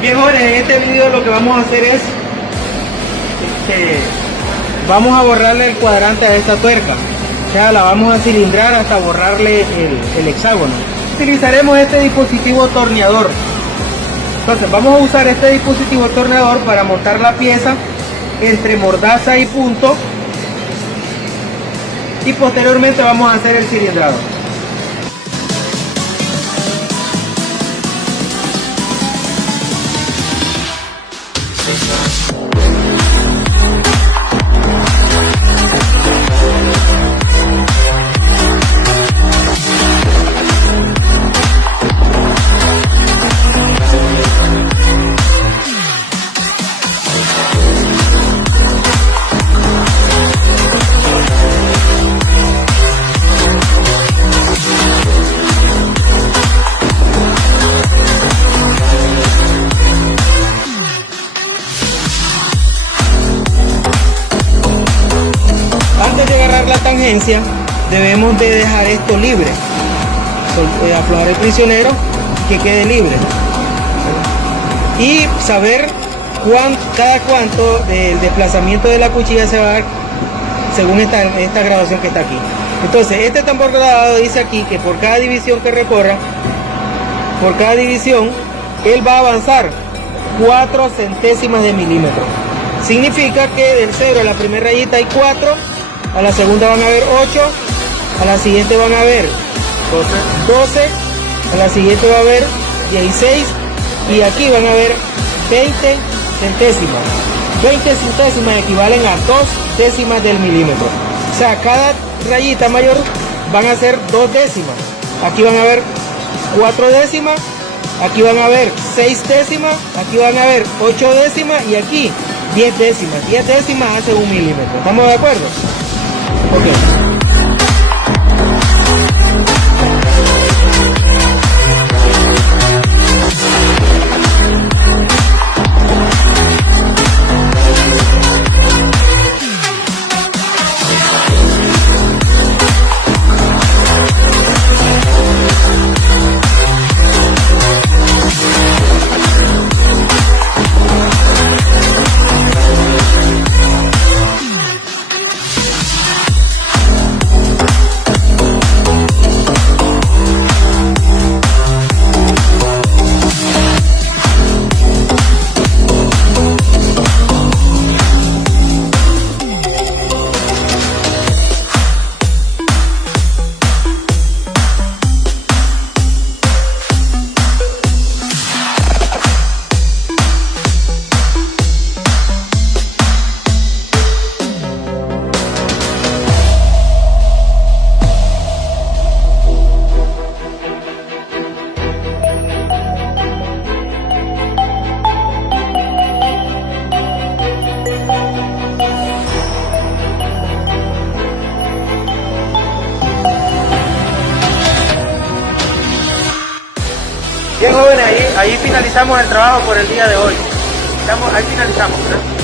Bien, jóvenes, en este video lo que vamos a hacer es vamos a borrarle el cuadrante a esta tuerca. O sea, la vamos a cilindrar hasta borrarle el hexágono. Utilizaremos este dispositivo torneador. Entonces vamos a usar este dispositivo torneador para montar la pieza entre mordaza y punto, y posteriormente vamos a hacer el cilindrado. Antes de agarrar la tangencia debemos de dejar esto libre, aflojar el prisionero y que quede libre, y saber cada cuánto del desplazamiento de la cuchilla se va a dar según esta grabación que está aquí. Entonces este tambor grabado dice aquí que por cada división que recorra, por cada división él va a avanzar 4 centésimas de milímetro. Significa que del 0 a la primera rayita hay 4, a la segunda van a haber 8, a la siguiente van a haber 12, a la siguiente va a haber 16 y aquí van a haber 20 centésimas. 20 centésimas equivalen a 2 décimas del milímetro. O sea, cada rayita mayor van a ser 2 décimas. Aquí van a haber 4 décimas, aquí van a haber 6 décimas, aquí van a haber 8 décimas y aquí 10 décimas. 10 décimas hace 1 milímetro. ¿Estamos de acuerdo? Ok. Bien, jóvenes, ahí finalizamos el trabajo por el día de hoy. Ahí finalizamos, ¿verdad?